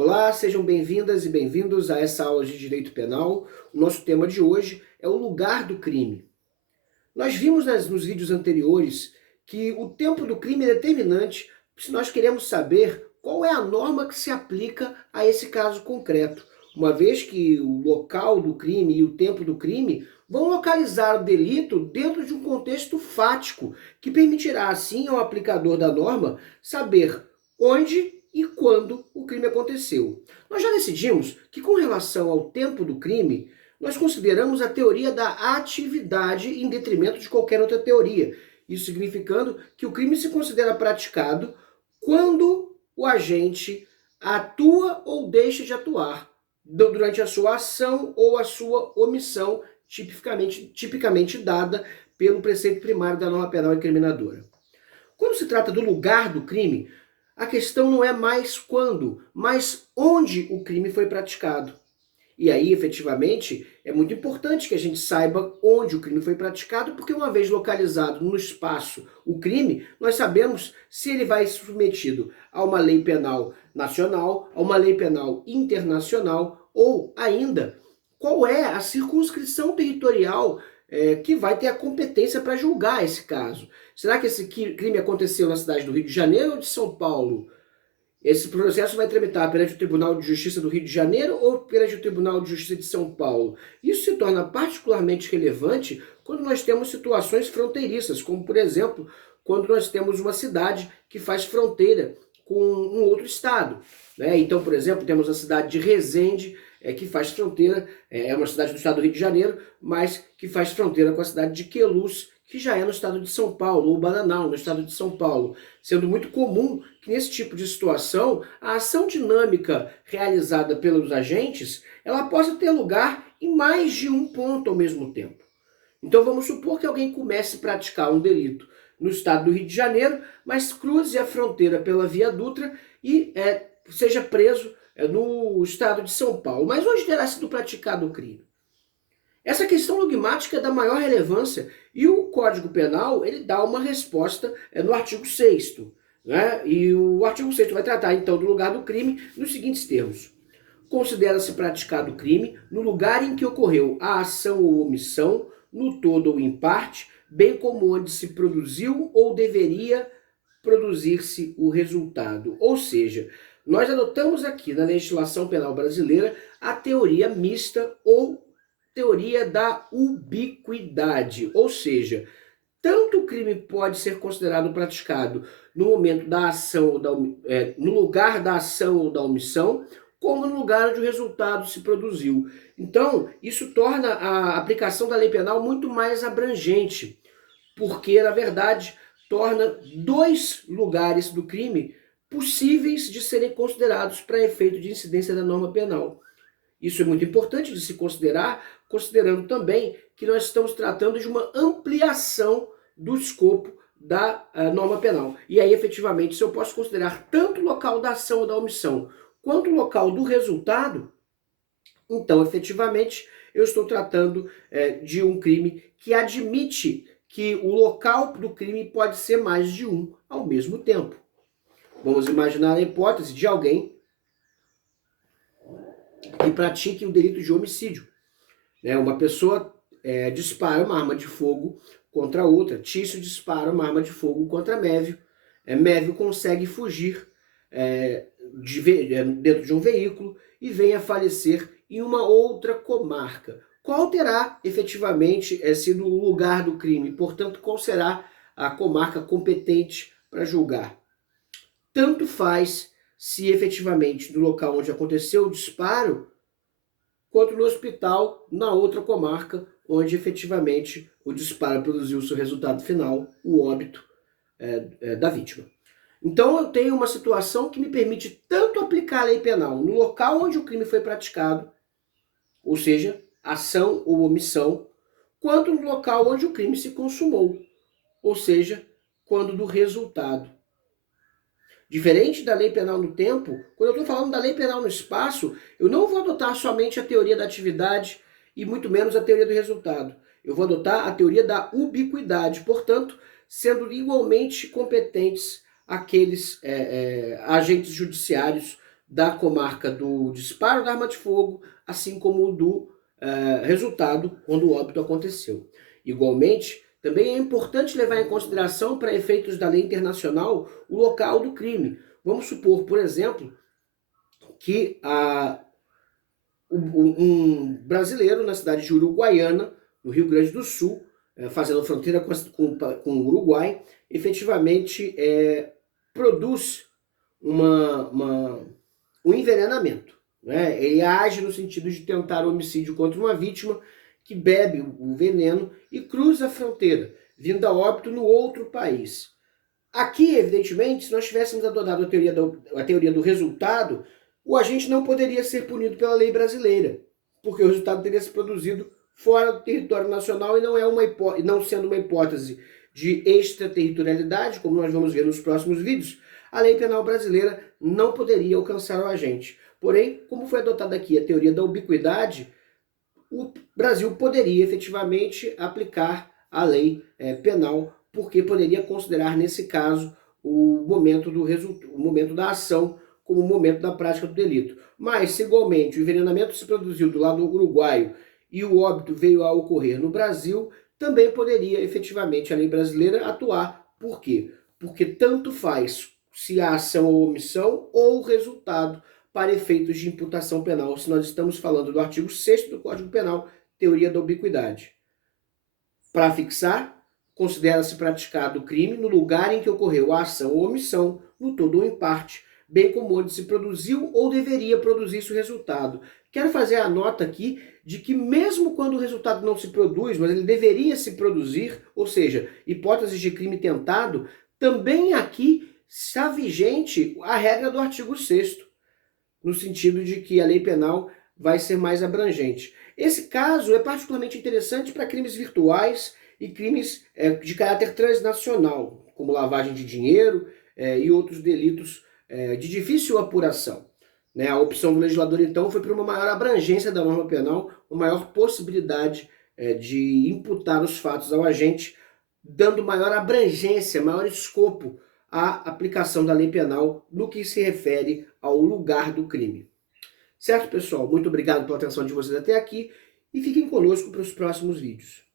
Olá, sejam bem-vindas e bem-vindos a essa aula de Direito Penal. O nosso tema de hoje é o lugar do crime. Nós vimos nos vídeos anteriores que o tempo do crime é determinante se nós queremos saber qual é a norma que se aplica a esse caso concreto, uma vez que o local do crime e o tempo do crime vão localizar o delito dentro de um contexto fático, que permitirá, assim, ao aplicador da norma saber onde e quando o crime aconteceu. Nós já decidimos que, com relação ao tempo do crime, nós consideramos a teoria da atividade em detrimento de qualquer outra teoria. Isso significando que o crime se considera praticado quando o agente atua ou deixa de atuar, durante a sua ação ou a sua omissão, tipicamente dada pelo preceito primário da norma penal incriminadora. Quando se trata do lugar do crime, a questão não é mais quando, mas onde o crime foi praticado. E aí, efetivamente, é muito importante que a gente saiba onde o crime foi praticado, porque uma vez localizado no espaço o crime, nós sabemos se ele vai ser submetido a uma lei penal nacional, a uma lei penal internacional, ou ainda qual é a circunscrição territorial que vai ter a competência para julgar esse caso. Será que esse crime aconteceu na cidade do Rio de Janeiro ou de São Paulo? Esse processo vai tramitar perante o Tribunal de Justiça do Rio de Janeiro ou perante o Tribunal de Justiça de São Paulo? Isso se torna particularmente relevante quando nós temos situações fronteiriças, como, por exemplo, quando nós temos uma cidade que faz fronteira com um outro estado, né? Então, por exemplo, temos a cidade de Resende, que faz fronteira, é uma cidade do estado do Rio de Janeiro, mas que faz fronteira com a cidade de Queluz, que já é no estado de São Paulo, ou Bananal, no estado de São Paulo, sendo muito comum que nesse tipo de situação a ação dinâmica realizada pelos agentes, ela possa ter lugar em mais de um ponto ao mesmo tempo. Então vamos supor que alguém comece a praticar um delito no estado do Rio de Janeiro, mas cruze a fronteira pela Via Dutra e seja preso no estado de São Paulo. Mas onde terá sido praticado o crime? Essa questão logmática é da maior relevância e o Código Penal ele dá uma resposta no artigo 6º, né? E o artigo 6º vai tratar então do lugar do crime nos seguintes termos: considera-se praticado o crime no lugar em que ocorreu a ação ou omissão, no todo ou em parte, bem como onde se produziu ou deveria produzir-se o resultado. Ou seja, nós adotamos aqui na legislação penal brasileira a teoria mista ou teoria da ubiquidade, ou seja, tanto o crime pode ser considerado praticado no momento da ação ou no lugar da ação ou da omissão, como no lugar onde o resultado se produziu. Então, isso torna a aplicação da lei penal muito mais abrangente, porque, na verdade, torna dois lugares do crime possíveis de serem considerados para efeito de incidência da norma penal. Isso é muito importante de se considerar, considerando também que nós estamos tratando de uma ampliação do escopo da norma penal. E aí, efetivamente, se eu posso considerar tanto o local da ação ou da omissão, quanto o local do resultado, então, efetivamente, eu estou tratando de um crime que admite que o local do crime pode ser mais de um ao mesmo tempo. Vamos imaginar a hipótese de alguém que pratique o delito de homicídio. Uma pessoa dispara uma arma de fogo contra outra. Tício dispara uma arma de fogo contra Mévio. Mévio consegue fugir dentro de um veículo e vem a falecer em uma outra comarca. Qual terá efetivamente sido o lugar do crime? Portanto, qual será a comarca competente para julgar? Tanto faz se efetivamente no local onde aconteceu o disparo, quanto no hospital, na outra comarca, onde efetivamente o disparo produziu seu resultado final, o óbito da vítima. Então eu tenho uma situação que me permite tanto aplicar a lei penal no local onde o crime foi praticado, ou seja, ação ou omissão, quanto no local onde o crime se consumou, ou seja, quando do resultado. Diferente da lei penal no tempo, quando eu estou falando da lei penal no espaço, eu não vou adotar somente a teoria da atividade e muito menos a teoria do resultado. Eu vou adotar a teoria da ubiquidade, portanto, sendo igualmente competentes aqueles agentes judiciários da comarca do disparo da arma de fogo, assim como do resultado quando o óbito aconteceu. Igualmente, também é importante levar em consideração, para efeitos da lei internacional, o local do crime. Vamos supor, por exemplo, que um brasileiro na cidade de Uruguaiana, no Rio Grande do Sul, fazendo fronteira com o Uruguai, efetivamente produz um envenenamento. Né? Ele age no sentido de tentar homicídio contra uma vítima que bebe o veneno e cruza a fronteira, vindo a óbito no outro país. Aqui, evidentemente, se nós tivéssemos adotado a teoria do resultado, o agente não poderia ser punido pela lei brasileira, porque o resultado teria se produzido fora do território nacional e não sendo uma hipótese de extraterritorialidade, como nós vamos ver nos próximos vídeos, a lei penal brasileira não poderia alcançar o agente. Porém, como foi adotada aqui a teoria da ubiquidade, o Brasil poderia efetivamente aplicar a lei penal, porque poderia considerar, nesse caso, o momento da ação como o momento da prática do delito. Mas, se igualmente o envenenamento se produziu do lado uruguaio e o óbito veio a ocorrer no Brasil, também poderia efetivamente a lei brasileira atuar. Por quê? Porque tanto faz se a ação ou omissão ou o resultado para efeitos de imputação penal, se nós estamos falando do artigo 6º do Código Penal, teoria da ubiquidade. Para fixar, considera-se praticado o crime no lugar em que ocorreu a ação ou omissão, no todo ou em parte, bem como onde se produziu ou deveria produzir-se o resultado. Quero fazer a nota aqui de que mesmo quando o resultado não se produz, mas ele deveria se produzir, ou seja, hipóteses de crime tentado, também aqui está vigente a regra do artigo 6º, no sentido de que a lei penal vai ser mais abrangente. Esse caso é particularmente interessante para crimes virtuais e crimes de caráter transnacional, como lavagem de dinheiro e outros delitos de difícil apuração. Né? A opção do legislador, então, foi para uma maior abrangência da norma penal, uma maior possibilidade de imputar os fatos ao agente, dando maior abrangência, maior escopo à aplicação da lei penal no que se refere ao lugar do crime. Certo, pessoal? Muito obrigado pela atenção de vocês até aqui e fiquem conosco para os próximos vídeos.